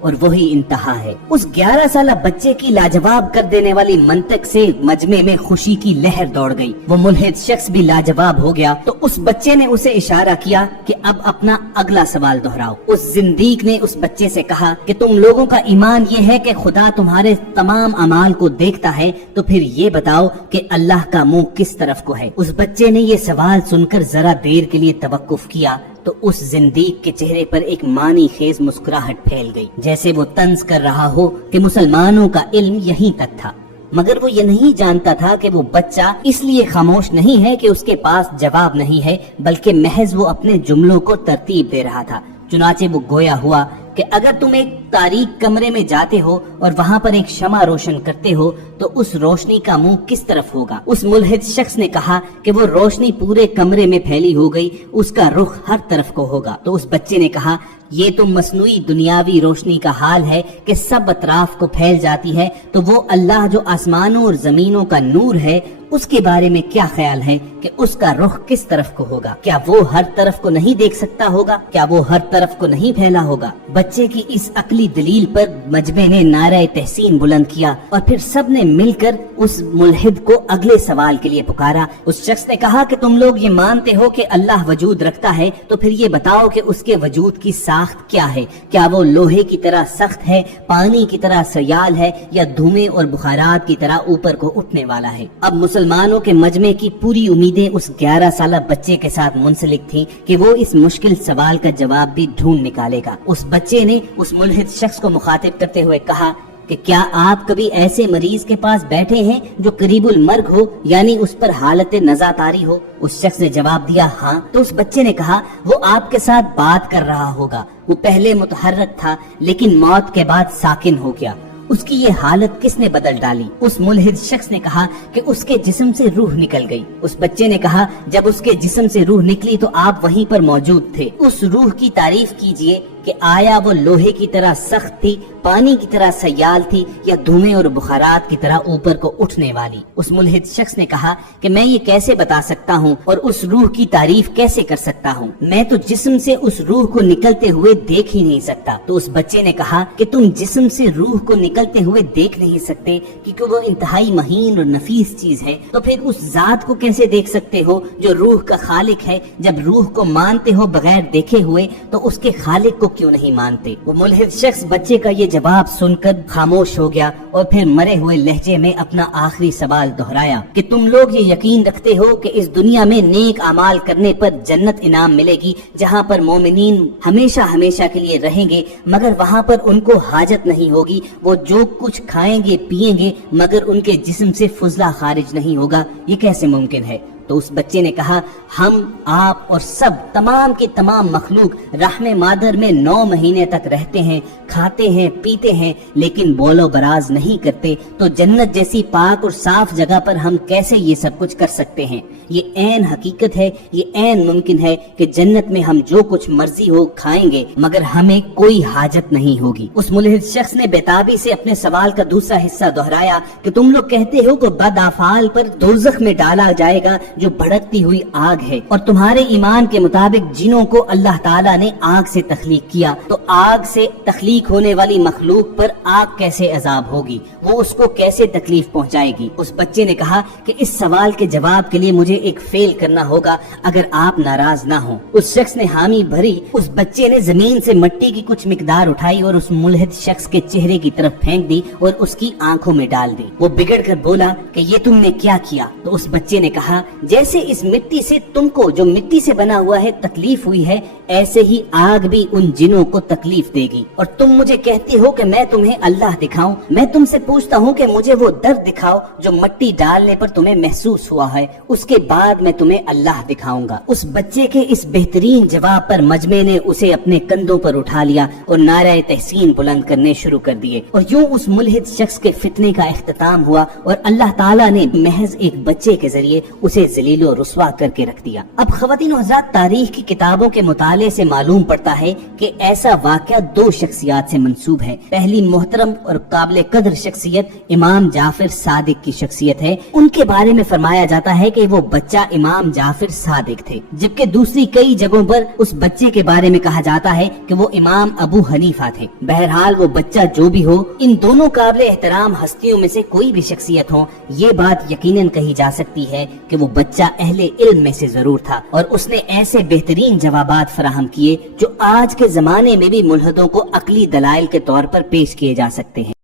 اور وہی انتہا ہے۔ اس 11 سالہ بچے کی لاجواب کر دینے والی منطق سے مجمع میں خوشی کی لہر دوڑ گئی۔ وہ ملحد شخص بھی لاجواب ہو گیا تو اس بچے نے اسے اشارہ کیا کہ اب اپنا اگلا سوال دہراؤ۔ اس زندیق نے اس بچے سے کہا کہ تم لوگوں کا ایمان یہ ہے کہ خدا تمہارے تمام اعمال کو دیکھتا ہے، تو پھر یہ بتاؤ کہ اللہ کا منہ کس طرف کو ہے؟ اس بچے نے یہ سوال سن کر ذرا دیر کے لیے توقف کیا تو اس زندیق کے چہرے پر ایک معنی خیز مسکراہٹ پھیل گئی، جیسے وہ طنز کر رہا ہو کہ مسلمانوں کا علم یہیں تک تھا۔ مگر وہ یہ نہیں جانتا تھا کہ وہ بچہ اس لیے خاموش نہیں ہے کہ اس کے پاس جواب نہیں ہے، بلکہ محض وہ اپنے جملوں کو ترتیب دے رہا تھا۔ چنانچہ وہ گویا ہوا کہ اگر تم ایک تاریک کمرے میں جاتے ہو اور وہاں پر ایک شمع روشن کرتے ہو تو اس روشنی کا منہ کس طرف ہوگا؟ اس ملحد شخص نے کہا کہ وہ روشنی پورے کمرے میں پھیلی ہو گئی، اس کا رخ ہر طرف کو ہوگا۔ تو اس بچے نے کہا یہ تو مصنوعی دنیاوی روشنی کا حال ہے کہ سب اطراف کو پھیل جاتی ہے، تو وہ اللہ جو آسمانوں اور زمینوں کا نور ہے اس کے بارے میں کیا خیال ہے کہ اس کا رخ کس طرف کو ہوگا؟ کیا وہ ہر طرف کو نہیں دیکھ سکتا ہوگا؟ کیا وہ ہر طرف کو نہیں پھیلا ہوگا؟ بچے کی اس عقلی دلیل پر مجمع نے نعرہ تحسین بلند کیا اور پھر سب نے مل کر اس ملحد کو اگلے سوال کے لیے پکارا۔ اس شخص نے کہا کہ تم لوگ یہ مانتے ہو کہ اللہ وجود رکھتا ہے، تو پھر یہ بتاؤ کہ اس کے وجود کی ساخت کیا ہے؟ کیا وہ لوہے کی طرح سخت ہے، پانی کی طرح سیال ہے، یا دھوئیں اور بخارات کی طرح اوپر کو اٹھنے والا ہے؟ اب مسلمانوں کے مجمع کی پوری امیدیں اس 11 سالہ بچے کے ساتھ منسلک تھیں کہ وہ اس مشکل سوال کا جواب بھی ڈھونڈ نکالے گا۔ اس بچے نے اس ملحد شخص کو مخاطب کرتے ہوئے کہا کہ کیا آپ کبھی ایسے مریض کے پاس بیٹھے ہیں جو قریب المرگ ہو، یعنی اس پر حالت نزع طاری ہو؟ اس شخص نے جواب دیا ہاں۔ تو اس بچے نے کہا وہ آپ کے ساتھ بات کر رہا ہوگا، وہ پہلے متحرک تھا لیکن موت کے بعد ساکن ہو گیا، اس کی یہ حالت کس نے بدل ڈالی؟ اس ملحد شخص نے کہا کہ اس کے جسم سے روح نکل گئی۔ اس بچے نے کہا جب اس کے جسم سے روح نکلی تو آپ وہیں پر موجود تھے، اس روح کی تعریف کیجئے کہ آیا وہ لوہے کی طرح سخت تھی، پانی کی طرح سیال تھی، یا دھوئیں اور بخارات کی طرح اوپر کو اٹھنے والی؟ اس ملحد شخص نے کہا کہ میں یہ کیسے بتا سکتا ہوں اور اس روح کی تعریف کیسے کر سکتا ہوں؟ میں تو جسم سے اس روح کو نکلتے ہوئے دیکھ ہی نہیں سکتا۔ تو اس بچے نے کہا کہ تم جسم سے روح کو نکلتے ہوئے دیکھ نہیں سکتے کیونکہ وہ انتہائی مہین اور نفیس چیز ہے، تو پھر اس ذات کو کیسے دیکھ سکتے ہو جو روح کا خالق ہے؟ جب روح کو مانتے ہو بغیر دیکھے ہوئے تو اس کے خالق کو کیوں نہیں مانتے؟ وہ ملحد شخص بچے کا یہ جواب سن کر خاموش ہو گیا اور پھر مرے ہوئے لہجے میں اپنا آخری سوال دہرایا کہ تم لوگ یہ یقین رکھتے ہو کہ اس دنیا میں نیک اعمال کرنے پر جنت انعام ملے گی جہاں پر مومنین ہمیشہ ہمیشہ کے لیے رہیں گے، مگر وہاں پر ان کو حاجت نہیں ہوگی، وہ جو کچھ کھائیں گے پیئیں گے مگر ان کے جسم سے فضلہ خارج نہیں ہوگا؟ یہ کیسے ممکن ہے؟ تو اس بچے نے کہا ہم، آپ اور سب تمام کے تمام مخلوق رحم مادر میں 9 مہینے تک رہتے ہیں، کھاتے ہیں، پیتے ہیں، لیکن بول و براز نہیں کرتے، تو جنت جیسی پاک اور صاف جگہ پر ہم کیسے یہ سب کچھ کر سکتے ہیں؟ یہ عین حقیقت ہے، یہ عین ممکن ہے کہ جنت میں ہم جو کچھ مرضی ہو کھائیں گے مگر ہمیں کوئی حاجت نہیں ہوگی۔ اس ملحد شخص نے بےتابی سے اپنے سوال کا دوسرا حصہ دہرایا کہ تم لوگ کہتے ہو کہ بد افعال پر دوزخ میں ڈالا جائے گا جو بھڑکتی ہوئی آگ ہے، اور تمہارے ایمان کے مطابق جنوں کو اللہ تعالیٰ نے آگ سے تخلیق کیا، تو آگ سے تخلیق ہونے والی مخلوق پر آگ کیسے عذاب ہوگی؟ وہ اس کو کیسے تکلیف پہنچائے گی؟ اس بچے نے کہا کہ اس سوال کے جواب کے لیے مجھے ایک فعل کرنا ہوگا اگر آپ ناراض نہ ہوں۔ اس شخص نے حامی بھری۔ اس بچے نے زمین سے مٹی کی کچھ مقدار اٹھائی اور اس ملحد شخص کے چہرے کی طرف پھینک دی اور اس کی آنکھوں میں ڈال دی۔ وہ بگڑ کر بولا کہ یہ تم نے کیا کیا؟ تو اس بچے نے کہا جیسے اس مٹی سے تم کو جو مٹی سے بنا ہوا ہے تکلیف ہوئی ہے، ایسے ہی آگ بھی ان جنوں کو تکلیف دے گی، اور تم مجھے کہتے ہو کہ میں تمہیں اللہ دکھاؤں۔ میں تم سے پوچھتا ہوں کہ مجھے وہ درد دکھاؤ جو مٹی ڈالنے پر تمہیں محسوس ہوا ہے، اس کے بعد میں تمہیں اللہ دکھاؤں گا۔ اس بچے کے اس بہترین جواب پر مجمع نے اسے اپنے کندھوں پر اٹھا لیا اور نعرہ تحسین بلند کرنے شروع کر دیے، اور یوں اس ملحد شخص کے فتنے کا اختتام ہوا اور اللہ تعالیٰ نے محض ایک بچے کے ذریعے اسے ذلیل و رسوا کر کے رکھ دیا۔ اب خواتین و حضرات، تاریخ کی کتابوں کے مطالعے سے معلوم پڑتا ہے کہ ایسا واقعہ دو شخصیات سے منسوب ہے۔ پہلی محترم اور قابل قدر شخصیت امام جعفر صادق کی شخصیت ہے۔ ان کے بارے میں فرمایا جاتا ہے کہ وہ بچہ امام جعفر صادق تھے، جبکہ دوسری کئی جگہوں پر اس بچے کے بارے میں کہا جاتا ہے کہ وہ امام ابو حنیفہ تھے۔ بہرحال وہ بچہ جو بھی ہو، ان دونوں قابل احترام ہستیوں میں سے کوئی بھی شخصیت ہو، یہ بات یقیناً کہی جا سکتی ہے کہ وہ بچہ اہل علم میں سے ضرور تھا، اور اس نے ایسے بہترین جوابات فراہم کیے جو آج کے زمانے میں بھی ملحدوں کو عقلی دلائل کے طور پر پیش کیے جا سکتے ہیں۔